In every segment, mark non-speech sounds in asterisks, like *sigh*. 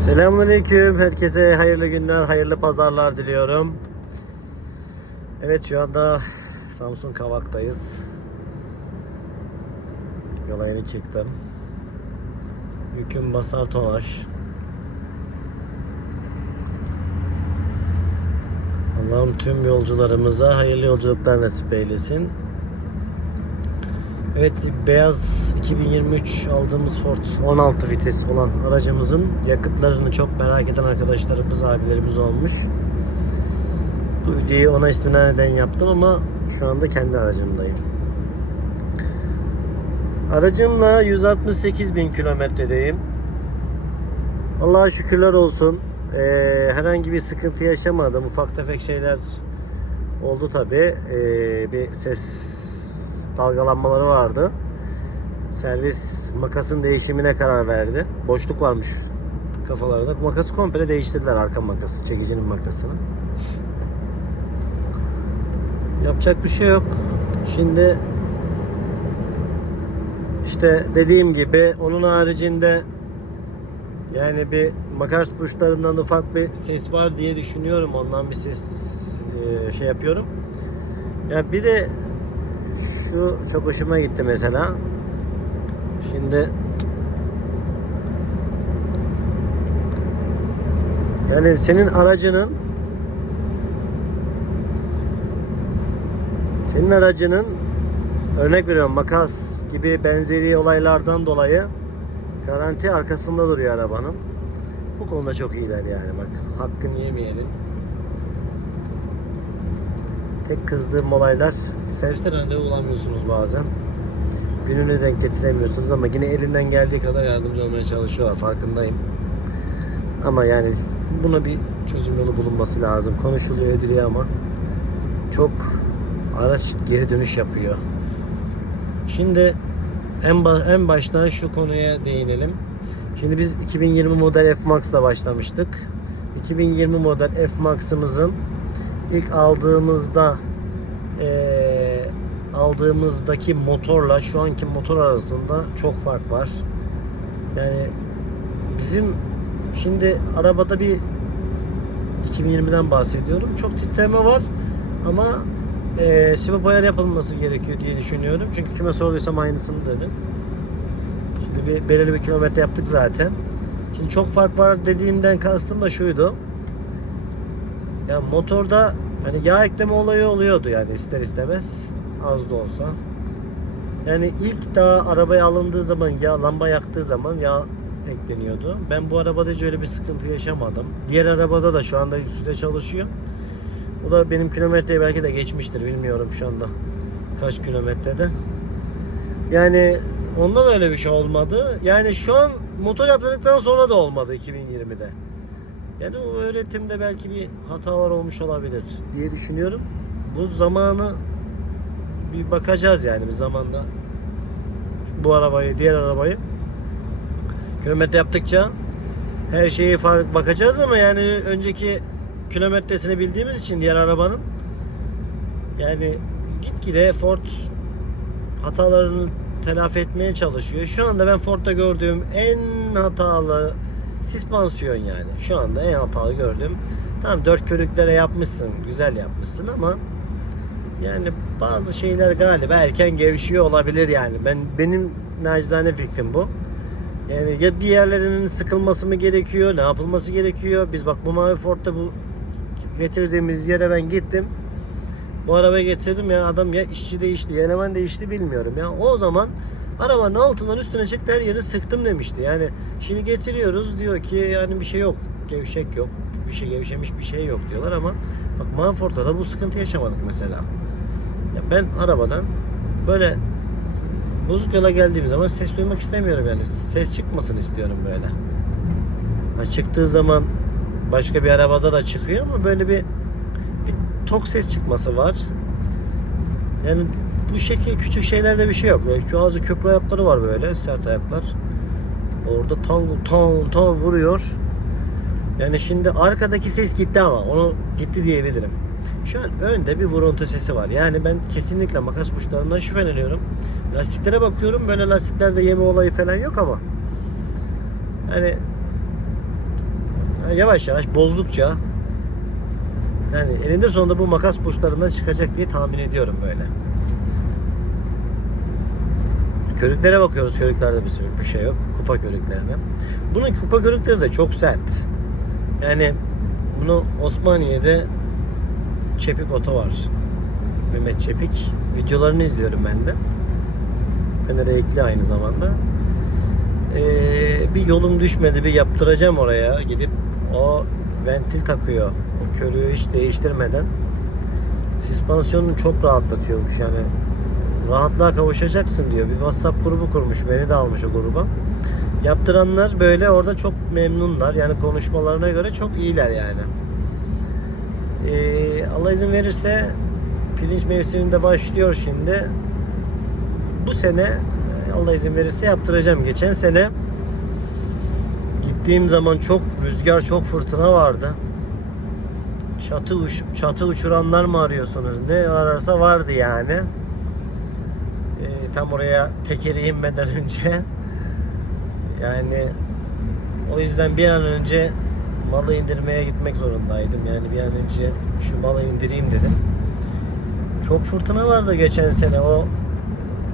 Selamünaleyküm. Herkese hayırlı günler, hayırlı pazarlar diliyorum. Evet şu anda Samsun Kavak'tayız. Yola yeni çıktım. Yüküm basar tonaj. Allah'ım tüm yolcularımıza hayırlı yolculuklar nasip eylesin. Evet beyaz 2023 aldığımız Ford 16 vites olan aracımızın yakıtlarını çok merak eden arkadaşlarımız, abilerimiz olmuş. Bu videoyu ona istinaden yaptım ama şu anda kendi aracımdayım. Aracımla 168 bin kilometredeyim. Allah'a şükürler olsun. Ee, herhangi bir sıkıntı yaşamadım. Ufak tefek şeyler oldu tabi. Ee, bir ses dalgalanmaları vardı. Servis makasın değişimine karar verdi. Boşluk varmış kafalarında. Makası komple değiştirdiler arka makası, çekicinin makasını. Yapacak bir şey yok. Şimdi işte dediğim gibi onun haricinde yani bir makas tuşlarından ufak bir ses var diye düşünüyorum. Ondan bir ses e, şey yapıyorum. Ya bir de şu çok hoşuma gitti mesela. Şimdi yani senin aracının senin aracının örnek veriyorum makas gibi benzeri olaylardan dolayı garanti arkasında duruyor arabanın. Bu konuda çok iyiler yani bak. Hakkını yemeyelim. Tek kızdığım olaylar serviste randevu bulamıyorsunuz bazen. Gününü denk getiremiyorsunuz ama yine elinden geldiği kadar yardımcı olmaya çalışıyorlar farkındayım. Ama yani buna bir çözüm yolu bulunması lazım. Konuşuluyor ediliyor ama çok araç geri dönüş yapıyor. Şimdi en, en baştan şu konuya değinelim. Şimdi biz 2020 model F Max'la başlamıştık. 2020 model F Max'ımızın ilk aldığımızda eee, aldığımızdaki motorla şu anki motor arasında çok fark var. Yani bizim şimdi arabada bir 2020'den bahsediyorum. Çok titreme var ama eee swap ayar yapılması gerekiyor diye düşünüyorum. Çünkü kime sorduysam aynısını dedim. Şimdi bir belirli bir kilometre yaptık zaten. Şimdi çok fark var dediğimden kastım da şuydu. Ya motorda hani yağ ekleme olayı oluyordu yani ister istemez az da olsa. Yani ilk daha arabaya alındığı zaman yağ lamba yaktığı zaman yağ ekleniyordu. Ben bu arabada hiç öyle bir sıkıntı yaşamadım. Diğer arabada da şu anda üstüde çalışıyor. Bu da benim kilometreyi belki de geçmiştir bilmiyorum şu anda. Kaç kilometrede. Yani ondan öyle bir şey olmadı. Yani şu an motor yaptıktan sonra da olmadı 2020'de. Yani o öğretimde belki bir hatalar olmuş olabilir diye düşünüyorum. Bu zamanı bir bakacağız yani bir zamanda. Bu arabayı, diğer arabayı kilometre yaptıkça her şeyi fark bakacağız ama yani önceki kilometresini bildiğimiz için diğer arabanın yani gitgide Ford hatalarını telafi etmeye çalışıyor. Şu anda ben Ford'da gördüğüm en hatalı süspansiyon yani. Şu anda en hatalı gördüğüm. Tamam dört körüklere yapmışsın, güzel yapmışsın ama yani bazı şeyler galiba erken gevşiyor olabilir yani. Ben benim nacizane fikrim bu. Yani ya bir yerlerinin sıkılması mı gerekiyor, ne yapılması gerekiyor? Biz bak bu mavi Ford'da bu getirdiğimiz yere ben gittim. Bu arabayı getirdim ya adam ya işçi değişti ya eleman değişti bilmiyorum ya. O zaman arabanın altından üstüne çıktı her yeri sıktım demişti. Yani şimdi getiriyoruz diyor ki yani bir şey yok. Gevşek yok. Bir şey gevşemiş bir şey yok diyorlar ama bak Manford'da da bu sıkıntı yaşamadık mesela. Ya ben arabadan böyle bozuk yola geldiğim zaman ses duymak istemiyorum yani. Ses çıkmasın istiyorum böyle. Ha, çıktığı zaman başka bir arabada da çıkıyor ama böyle bir bir tok ses çıkması var. Yani bu şekil küçük şeylerde bir şey yok. Ağzı köprü ayakları var böyle sert ayaklar. Orada tang tang tang vuruyor. Yani şimdi arkadaki ses gitti ama onu gitti diyebilirim. Şu an önde bir vuruntu sesi var. Yani ben kesinlikle makas uçlarından şüpheleniyorum. Lastiklere bakıyorum. Böyle lastiklerde yeme olayı falan yok ama. Yani yavaş yavaş bozdukça yani elinde sonunda bu makas burçlarından çıkacak diye tahmin ediyorum böyle. Körüklere bakıyoruz. Körüklerde bir, bir şey yok. Kupa körüklerine. Bunun kupa körükleri de çok sert. Yani bunu Osmaniye'de Çepik Oto var. Mehmet Çepik. Videolarını izliyorum ben de. Fener'e ekli aynı zamanda. Ee, bir yolum düşmedi. Bir yaptıracağım oraya. Gidip o ventil takıyor. O körüğü hiç değiştirmeden. Süspansiyonunu çok rahatlatıyormuş yani. Rahatlığa kavuşacaksın diyor. Bir WhatsApp grubu kurmuş. Beni de almış o gruba. Yaptıranlar böyle orada çok memnunlar. Yani konuşmalarına göre çok iyiler yani. Ee, Allah izin verirse pirinç mevsiminde başlıyor şimdi. Bu sene Allah izin verirse yaptıracağım. Geçen sene gittiğim zaman çok rüzgar, çok fırtına vardı. Çatı uç, çatı uçuranlar mı arıyorsunuz? Ne ararsa vardı yani. Tam oraya tekeri inmeden *laughs* önce. Yani o yüzden bir an önce malı indirmeye gitmek zorundaydım. Yani bir an önce şu malı indireyim dedim. Çok fırtına vardı geçen sene o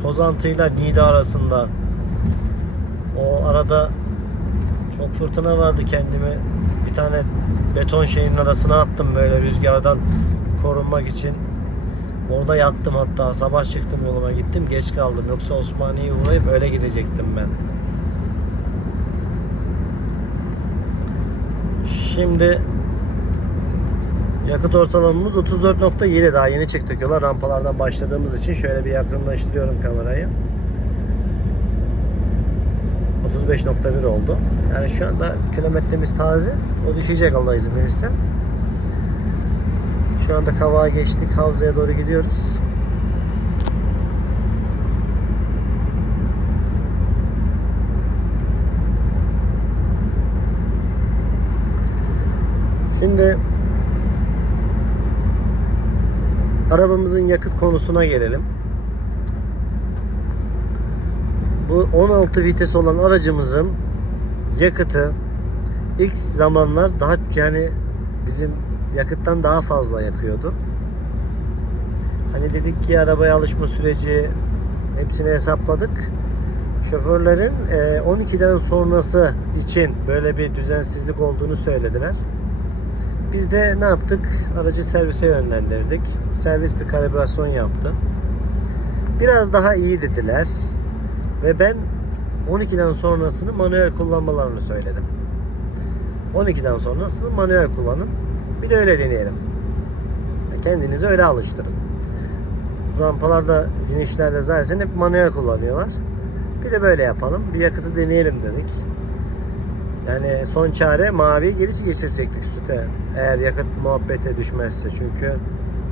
Pozantıyla Niğde arasında. O arada çok fırtına vardı kendimi. Bir tane beton şeyin arasına attım böyle rüzgardan korunmak için. Orada yattım hatta. Sabah çıktım yoluma gittim. Geç kaldım. Yoksa Osmaniye'ye uğrayıp öyle gidecektim ben. Şimdi yakıt ortalamamız 34.7 daha yeni çıktık yola rampalardan başladığımız için şöyle bir yakınlaştırıyorum kamerayı 35.1 oldu yani şu anda kilometremiz taze o düşecek Allah izin verirse şu anda Kavağa geçtik Havza'ya doğru gidiyoruz Şimdi arabamızın yakıt konusuna gelelim. Bu 16 vites olan aracımızın yakıtı ilk zamanlar daha yani bizim yakıttan daha fazla yakıyordu. Hani dedik ki arabaya alışma süreci hepsini hesapladık. Şoförlerin e, 12'den sonrası için böyle bir düzensizlik olduğunu söylediler. Biz de ne yaptık? Aracı servise yönlendirdik. Servis bir kalibrasyon yaptı. Biraz daha iyi dediler. Ve ben 12'den sonrasını manuel kullanmalarını söyledim. 12'den sonrasını manuel kullanın. Bir de öyle deneyelim. Kendinizi öyle alıştırın. Rampalarda, inişlerde zaten hep manuel kullanıyorlar. Bir de böyle yapalım. Bir yakıtı deneyelim dedik. Yani son çare mavi geri geçirecektik süte. Eğer yakıt muhabbete düşmezse. Çünkü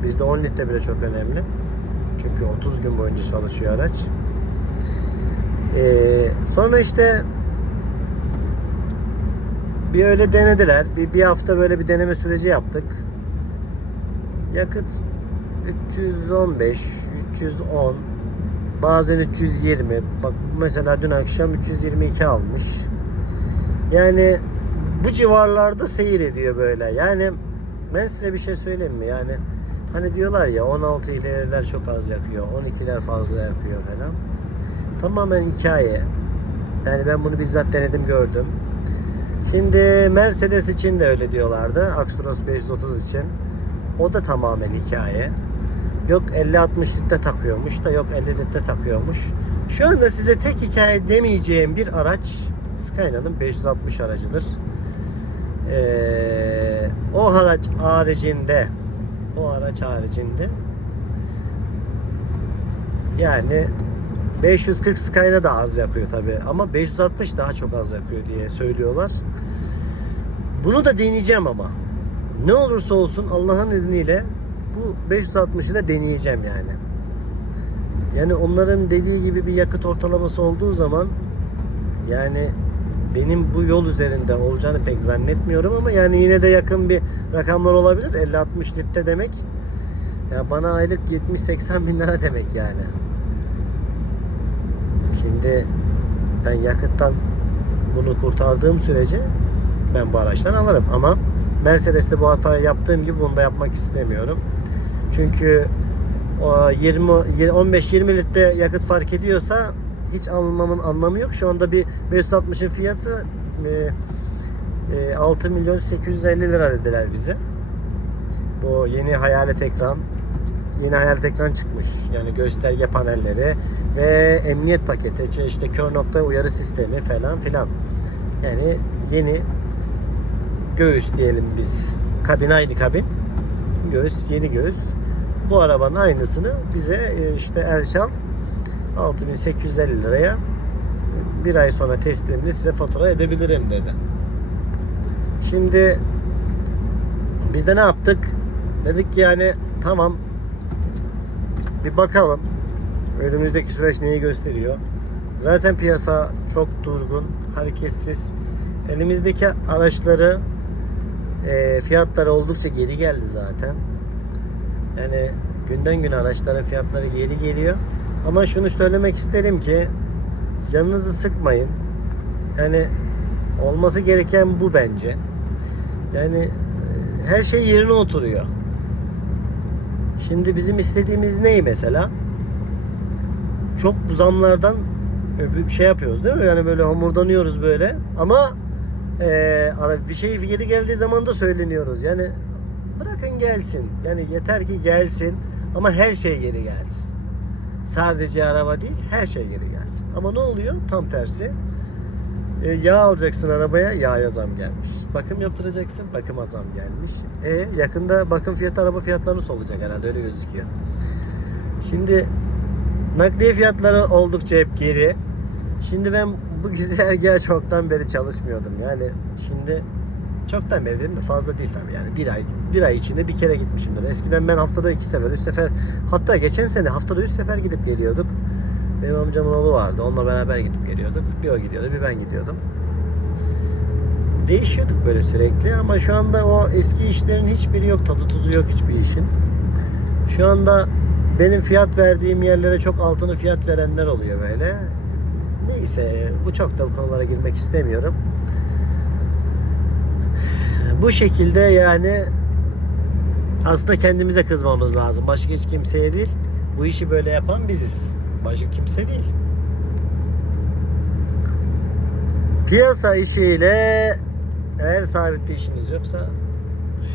bizde 10 litre bile çok önemli. Çünkü 30 gün boyunca çalışıyor araç. Ee, sonra işte bir öyle denediler. Bir, bir hafta böyle bir deneme süreci yaptık. Yakıt 315, 310, bazen 320. Bak mesela dün akşam 322 almış. Yani bu civarlarda seyir ediyor böyle. Yani ben size bir şey söyleyeyim mi? Yani hani diyorlar ya 16 ileriler çok az yakıyor. 12'ler fazla yakıyor falan. Tamamen hikaye. Yani ben bunu bizzat denedim gördüm. Şimdi Mercedes için de öyle diyorlardı. Axtros 530 için. O da tamamen hikaye. Yok 50-60 litre takıyormuş da yok 50 litre takıyormuş. Şu anda size tek hikaye demeyeceğim bir araç Skyline'ın 560 aracıdır. Ee, o araç haricinde o araç haricinde yani 540 Skyline da az yakıyor tabi ama 560 daha çok az yakıyor diye söylüyorlar. Bunu da deneyeceğim ama. Ne olursa olsun Allah'ın izniyle bu 560'ı da deneyeceğim yani. Yani onların dediği gibi bir yakıt ortalaması olduğu zaman yani benim bu yol üzerinde olacağını pek zannetmiyorum ama yani yine de yakın bir rakamlar olabilir. 50-60 litre demek ya bana aylık 70-80 bin lira demek yani. Şimdi ben yakıttan bunu kurtardığım sürece ben bu araçtan alırım ama Mercedes'te bu hatayı yaptığım gibi bunu da yapmak istemiyorum. Çünkü o 20 15-20 litre yakıt fark ediyorsa hiç almamın anlamı yok. Şu anda bir 560'ın fiyatı e, e, 6 milyon 850 lira dediler bize. Bu yeni hayalet ekran yeni hayalet ekran çıkmış. Yani gösterge panelleri ve emniyet paketi, işte kör nokta uyarı sistemi falan filan. Yani yeni göğüs diyelim biz. Kabin aynı kabin. Göğüs, yeni göğüs. Bu arabanın aynısını bize e, işte Erçal 6850 liraya bir ay sonra teslimini size fatura edebilirim dedi. Şimdi biz de ne yaptık? Dedik ki yani tamam bir bakalım. Önümüzdeki süreç neyi gösteriyor? Zaten piyasa çok durgun, hareketsiz. Elimizdeki araçları e, fiyatları oldukça geri geldi zaten. Yani günden güne araçların fiyatları geri geliyor. Ama şunu söylemek isterim ki canınızı sıkmayın. Yani olması gereken bu bence. Yani e, her şey yerine oturuyor. Şimdi bizim istediğimiz ney mesela? Çok bu zamlardan şey yapıyoruz değil mi? Yani böyle homurdanıyoruz böyle. Ama e, bir şey geri geldiği zaman da söyleniyoruz. Yani bırakın gelsin. Yani yeter ki gelsin. Ama her şey geri gelsin. Sadece araba değil, her şey geri gelsin. Ama ne oluyor? Tam tersi. E, yağ alacaksın arabaya, yağ zam gelmiş. Bakım yaptıracaksın, bakıma zam gelmiş. E yakında bakım fiyatı araba fiyatları nasıl olacak herhalde öyle gözüküyor. Şimdi nakliye fiyatları oldukça hep geri. Şimdi ben bu güzergaha çoktan beri çalışmıyordum. Yani şimdi çoktan beri dedim de fazla değil tabii yani bir ay bir ay içinde bir kere gitmişimdir. Eskiden ben haftada iki sefer, üç sefer hatta geçen sene haftada üç sefer gidip geliyorduk. Benim amcamın oğlu vardı. Onunla beraber gidip geliyorduk. Bir o gidiyordu, bir ben gidiyordum. Değişiyorduk böyle sürekli ama şu anda o eski işlerin hiçbiri yok. Tadı tuzu yok hiçbir işin. Şu anda benim fiyat verdiğim yerlere çok altını fiyat verenler oluyor böyle. Neyse bu çok da bu konulara girmek istemiyorum. Bu şekilde yani aslında kendimize kızmamız lazım. Başka hiç kimseye değil. Bu işi böyle yapan biziz. Başka kimse değil. Piyasa işiyle eğer sabit bir işiniz yoksa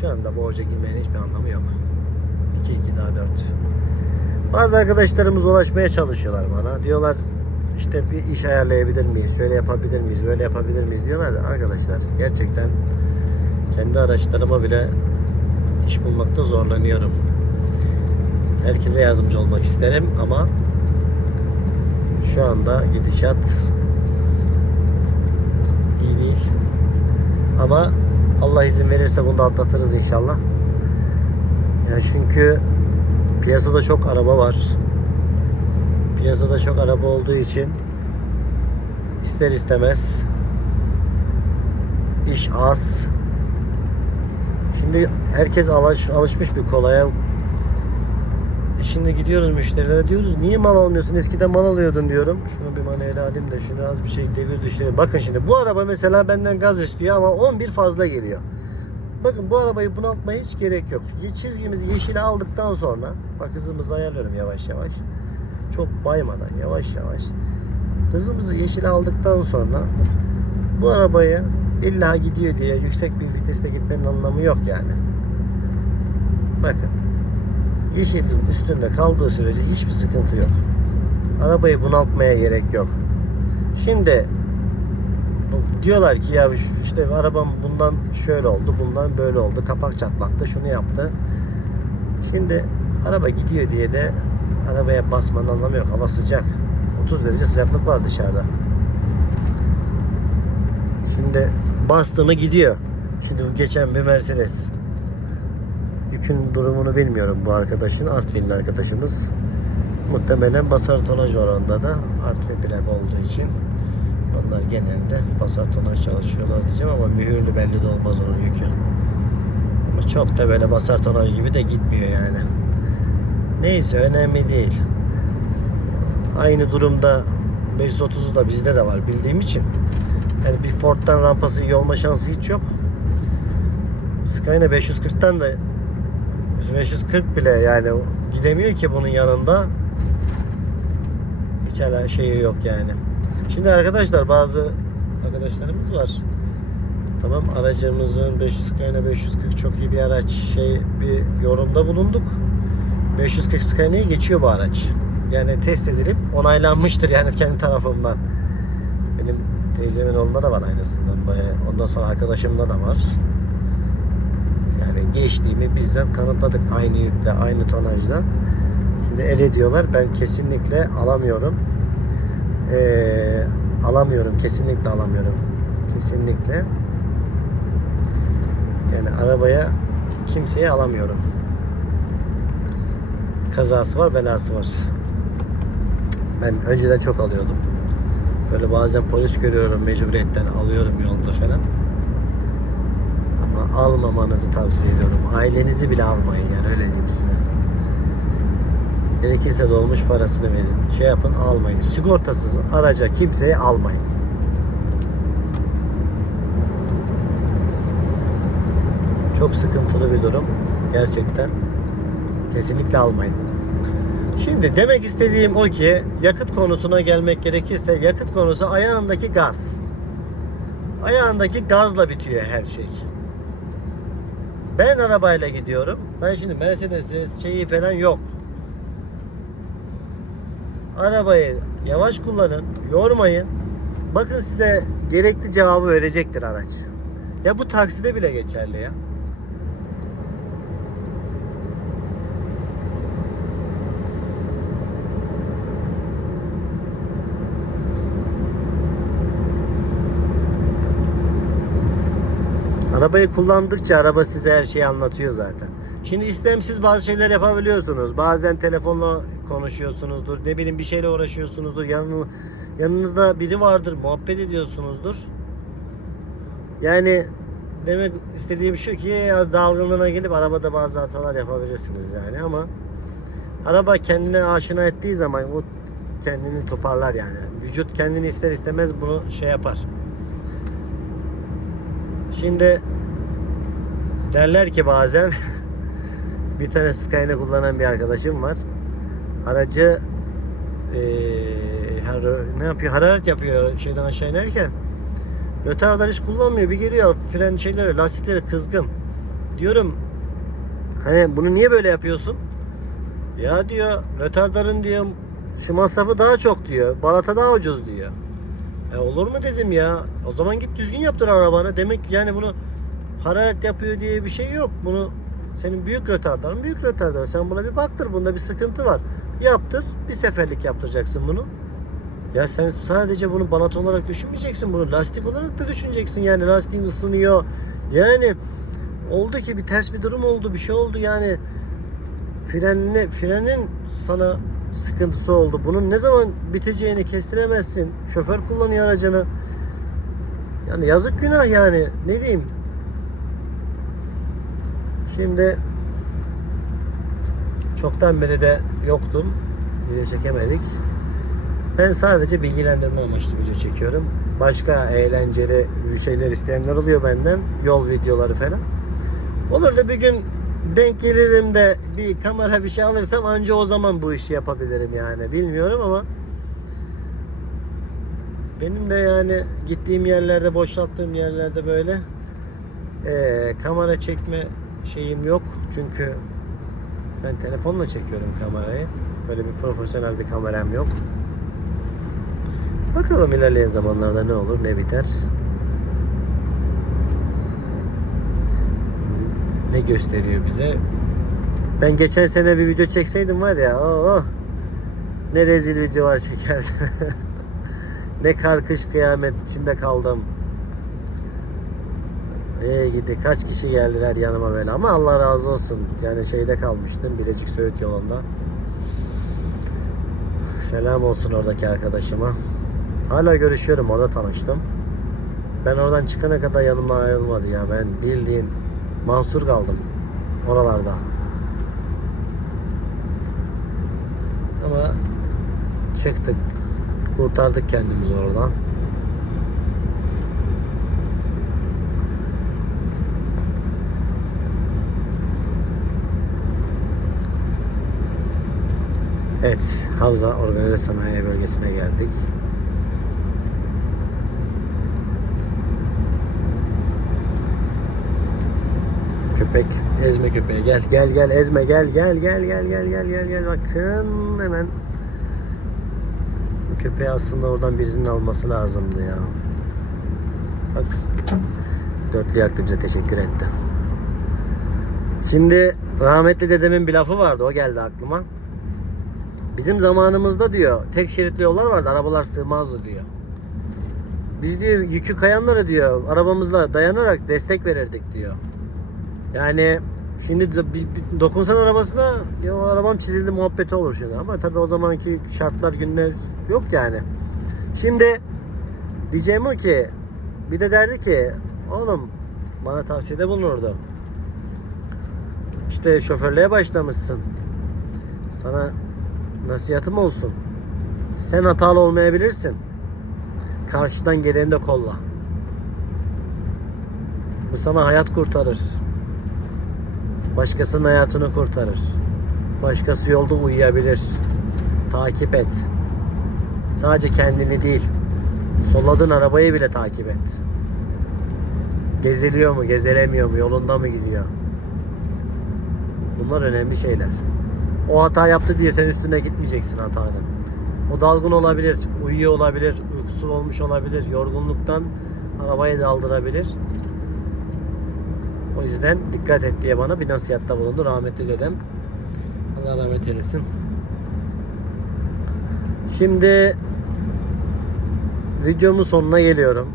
şu anda borca girmenin hiçbir anlamı yok. 2 2 daha 4. Bazı arkadaşlarımız ulaşmaya çalışıyorlar bana. Diyorlar işte bir iş ayarlayabilir miyiz? Şöyle yapabilir miyiz? Böyle yapabilir miyiz? Diyorlar da arkadaşlar gerçekten kendi araçlarıma bile iş bulmakta zorlanıyorum. Herkese yardımcı olmak isterim ama şu anda gidişat iyi değil. Ama Allah izin verirse bunu da atlatırız inşallah. Yani çünkü piyasada çok araba var. Piyasada çok araba olduğu için ister istemez iş az. Şimdi herkes alış, alışmış bir kolaya. E Şimdi gidiyoruz müşterilere diyoruz niye mal almıyorsun eskiden mal alıyordun diyorum. Şunu bir manuel alayım da şunu az bir şey devir düşürelim. Bakın şimdi bu araba mesela benden gaz istiyor ama 11 fazla geliyor. Bakın bu arabayı bunaltmaya hiç gerek yok. Çizgimizi yeşile aldıktan sonra bak hızımızı ayarlıyorum yavaş yavaş. Çok baymadan yavaş yavaş. Hızımızı yeşile aldıktan sonra bu arabayı illa gidiyor diye yüksek bir viteste gitmenin anlamı yok yani. Bakın. Yeşilin üstünde kaldığı sürece hiçbir sıkıntı yok. Arabayı bunaltmaya gerek yok. Şimdi diyorlar ki ya işte arabam bundan şöyle oldu, bundan böyle oldu, kapak çatlaktı, şunu yaptı. Şimdi araba gidiyor diye de arabaya basmanın anlamı yok. Hava sıcak. 30 derece sıcaklık var dışarıda. Şimdi bastı mı gidiyor. Şimdi bu geçen bir Mercedes. Yükün durumunu bilmiyorum bu arkadaşın. Artvinli arkadaşımız. Muhtemelen basar tonaj var onda da. Artvin plak olduğu için. Onlar genelde basar tonaj çalışıyorlar diyeceğim ama mühürlü belli de olmaz onun yükü. Ama çok da böyle basar tonaj gibi de gitmiyor yani. Neyse önemli değil. Aynı durumda 530'u da bizde de var bildiğim için. Yani bir Ford'dan rampası iyi olma şansı hiç yok. Skyline 540'tan da 540 bile yani gidemiyor ki bunun yanında. Hiç hala şeyi yok yani. Şimdi arkadaşlar bazı arkadaşlarımız var. Tamam aracımızın 500 Skyline 540 çok iyi bir araç şey bir yorumda bulunduk. 540 Skyline'ye geçiyor bu araç. Yani test edilip onaylanmıştır yani kendi tarafımdan. Benim teyzemin oğlunda da var aynısından. Ondan sonra arkadaşımda da var. Yani geçtiğimi bizzat kanıtladık aynı yükle, aynı tonajla. Şimdi el ediyorlar. Ben kesinlikle alamıyorum. Ee, alamıyorum. Kesinlikle alamıyorum. Kesinlikle. Yani arabaya kimseyi alamıyorum. Kazası var, belası var. Ben önceden çok alıyordum. Böyle bazen polis görüyorum, mecburiyetten alıyorum yolda falan. Ama almamanızı tavsiye ediyorum. Ailenizi bile almayın yani öyle diyeyim size. Gerekirse dolmuş parasını verin. Şey yapın almayın. Sigortasız araca kimseyi almayın. Çok sıkıntılı bir durum. Gerçekten. Kesinlikle almayın. Şimdi demek istediğim o ki yakıt konusuna gelmek gerekirse yakıt konusu ayağındaki gaz. Ayağındaki gazla bitiyor her şey. Ben arabayla gidiyorum. Ben şimdi Mercedes'i şeyi falan yok. Arabayı yavaş kullanın, yormayın. Bakın size gerekli cevabı verecektir araç. Ya bu takside bile geçerli ya. Arabayı kullandıkça araba size her şeyi anlatıyor zaten. Şimdi istemsiz bazı şeyler yapabiliyorsunuz. Bazen telefonla konuşuyorsunuzdur. Ne bileyim bir şeyle uğraşıyorsunuzdur. Yanı, yanınızda biri vardır. Muhabbet ediyorsunuzdur. Yani demek istediğim şu ki az dalgınlığına gelip arabada bazı hatalar yapabilirsiniz yani ama araba kendine aşina ettiği zaman o kendini toparlar yani. Vücut kendini ister istemez bunu şey yapar. Şimdi derler ki bazen *laughs* bir tane Skyline kullanan bir arkadaşım var. Aracı har- ne yapıyor? Hararet yapıyor şeyden aşağı inerken. Rötardar hiç kullanmıyor. Bir geliyor fren şeyleri, lastikleri kızgın. Diyorum hani bunu niye böyle yapıyorsun? Ya diyor rötardarın diyor şu masrafı daha çok diyor. Balata daha ucuz diyor. E olur mu dedim ya. O zaman git düzgün yaptır arabanı. Demek yani bunu hararet yapıyor diye bir şey yok. Bunu senin büyük rötardarın büyük rötardar. Sen buna bir baktır. Bunda bir sıkıntı var. Yaptır. Bir seferlik yaptıracaksın bunu. Ya sen sadece bunu balat olarak düşünmeyeceksin. Bunu lastik olarak da düşüneceksin. Yani lastiğin ısınıyor. Yani oldu ki bir ters bir durum oldu. Bir şey oldu yani. Frenine, frenin sana sıkıntısı oldu. Bunun ne zaman biteceğini kestiremezsin. Şoför kullanıyor aracını. Yani yazık günah yani. Ne diyeyim? Şimdi çoktan beri de yoktum. Video çekemedik. Ben sadece bilgilendirme amaçlı video çekiyorum. Başka eğlenceli şeyler isteyenler oluyor benden. Yol videoları falan. Olur da bir gün denk gelirim de bir kamera bir şey alırsam anca o zaman bu işi yapabilirim yani. Bilmiyorum ama benim de yani gittiğim yerlerde, boşalttığım yerlerde böyle eee, kamera çekme şeyim yok. Çünkü ben telefonla çekiyorum kamerayı. Böyle bir profesyonel bir kameram yok. Bakalım ilerleyen zamanlarda ne olur, ne biter. Ne gösteriyor bize? Ben geçen sene bir video çekseydim var ya, oh, ne rezil videolar çekerdim. *laughs* ne kar kış kıyamet içinde kaldım. Ee gidi kaç kişi geldiler yanıma böyle ama Allah razı olsun. Yani şeyde kalmıştım Bilecik Söğüt yolunda. Selam olsun oradaki arkadaşıma. Hala görüşüyorum orada tanıştım. Ben oradan çıkana kadar yanımdan ayrılmadı ya. Ben bildiğin mahsur kaldım oralarda. Ama çıktık, kurtardık kendimizi oradan. Evet, Havza Organize Sanayi Bölgesi'ne geldik. Köpek, ezme köpeği. Gel, gel, gel, ezme, gel, gel, gel, gel, gel, gel, gel, gel. Bakın hemen. Bu köpeği aslında oradan birinin alması lazımdı ya. Bak, dörtlü bize teşekkür etti. Şimdi rahmetli dedemin bir lafı vardı, o geldi aklıma. Bizim zamanımızda diyor tek şeritli yollar vardı arabalar sığmazdı diyor. Biz diyor yükü kayanlara diyor arabamızla dayanarak destek verirdik diyor. Yani şimdi dokunsan arabasına ya arabam çizildi muhabbeti olur şimdi ama tabii o zamanki şartlar günler yok yani. Şimdi diyeceğim o ki bir de derdi ki oğlum bana tavsiyede bulunurdu. İşte şoförlüğe başlamışsın. Sana nasihatım olsun. Sen hatalı olmayabilirsin. Karşıdan geleni de kolla. Bu sana hayat kurtarır. Başkasının hayatını kurtarır. Başkası yolda uyuyabilir. Takip et. Sadece kendini değil. Solladığın arabayı bile takip et. Geziliyor mu, gezelemiyor mu, yolunda mı gidiyor? Bunlar önemli şeyler. O hata yaptı diye sen üstüne gitmeyeceksin hatanın. O dalgın olabilir, uyuyor olabilir, uykusu olmuş olabilir, yorgunluktan arabayı daldırabilir. O yüzden dikkat et diye bana bir nasihatta bulundu rahmetli dedem. Allah rahmet eylesin. Şimdi videomun sonuna geliyorum.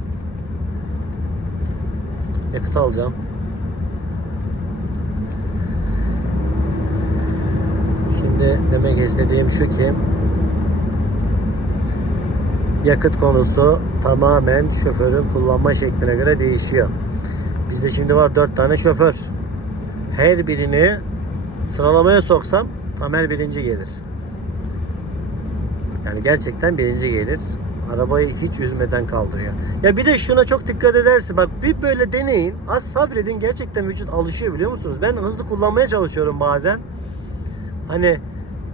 Yakıt alacağım. Şimdi demek istediğim şu ki yakıt konusu tamamen şoförün kullanma şekline göre değişiyor. Bizde şimdi var 4 tane şoför. Her birini sıralamaya soksam Tamer birinci gelir. Yani gerçekten birinci gelir. Arabayı hiç üzmeden kaldırıyor. Ya bir de şuna çok dikkat edersin. Bak bir böyle deneyin. Az sabredin. Gerçekten vücut alışıyor biliyor musunuz? Ben hızlı kullanmaya çalışıyorum bazen. Hani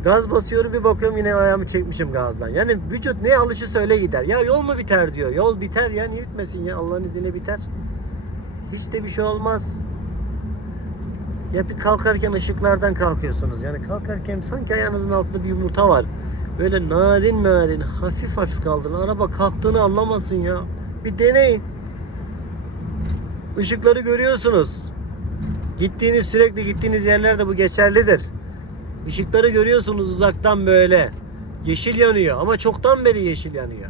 gaz basıyorum bir bakıyorum yine ayağımı çekmişim gazdan. Yani vücut neye alışırsa öyle gider. Ya yol mu biter diyor. Yol biter ya niye bitmesin ya Allah'ın izniyle biter. Hiç de bir şey olmaz. Ya bir kalkarken ışıklardan kalkıyorsunuz. Yani kalkarken sanki ayağınızın altında bir yumurta var. Böyle narin narin hafif hafif kaldın. Araba kalktığını anlamasın ya. Bir deneyin. Işıkları görüyorsunuz. Gittiğiniz sürekli gittiğiniz yerlerde bu geçerlidir. Işıkları görüyorsunuz uzaktan böyle. Yeşil yanıyor ama çoktan beri yeşil yanıyor.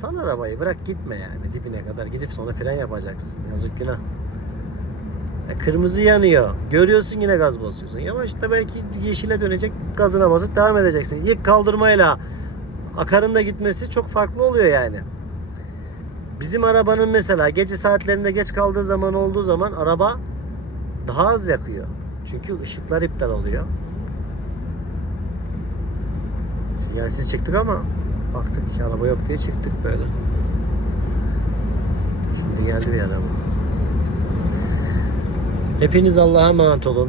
San arabayı bırak gitme yani dibine kadar gidip sonra fren yapacaksın. Yazık günah. E, kırmızı yanıyor. Görüyorsun yine gaz basıyorsun. Yavaşta belki yeşile dönecek gazına basıp devam edeceksin. İlk kaldırmayla akarın da gitmesi çok farklı oluyor yani. Bizim arabanın mesela gece saatlerinde geç kaldığı zaman olduğu zaman araba daha az yakıyor. Çünkü ışıklar iptal oluyor. Sinyalsiz çıktık ama baktık ki araba yok diye çıktık böyle. Şimdi geldi bir araba. Hepiniz Allah'a emanet olun.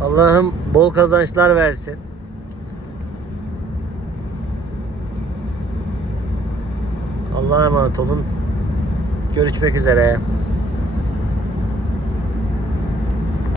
Allah'ım bol kazançlar versin. Allah'a emanet olun. Görüşmek üzere.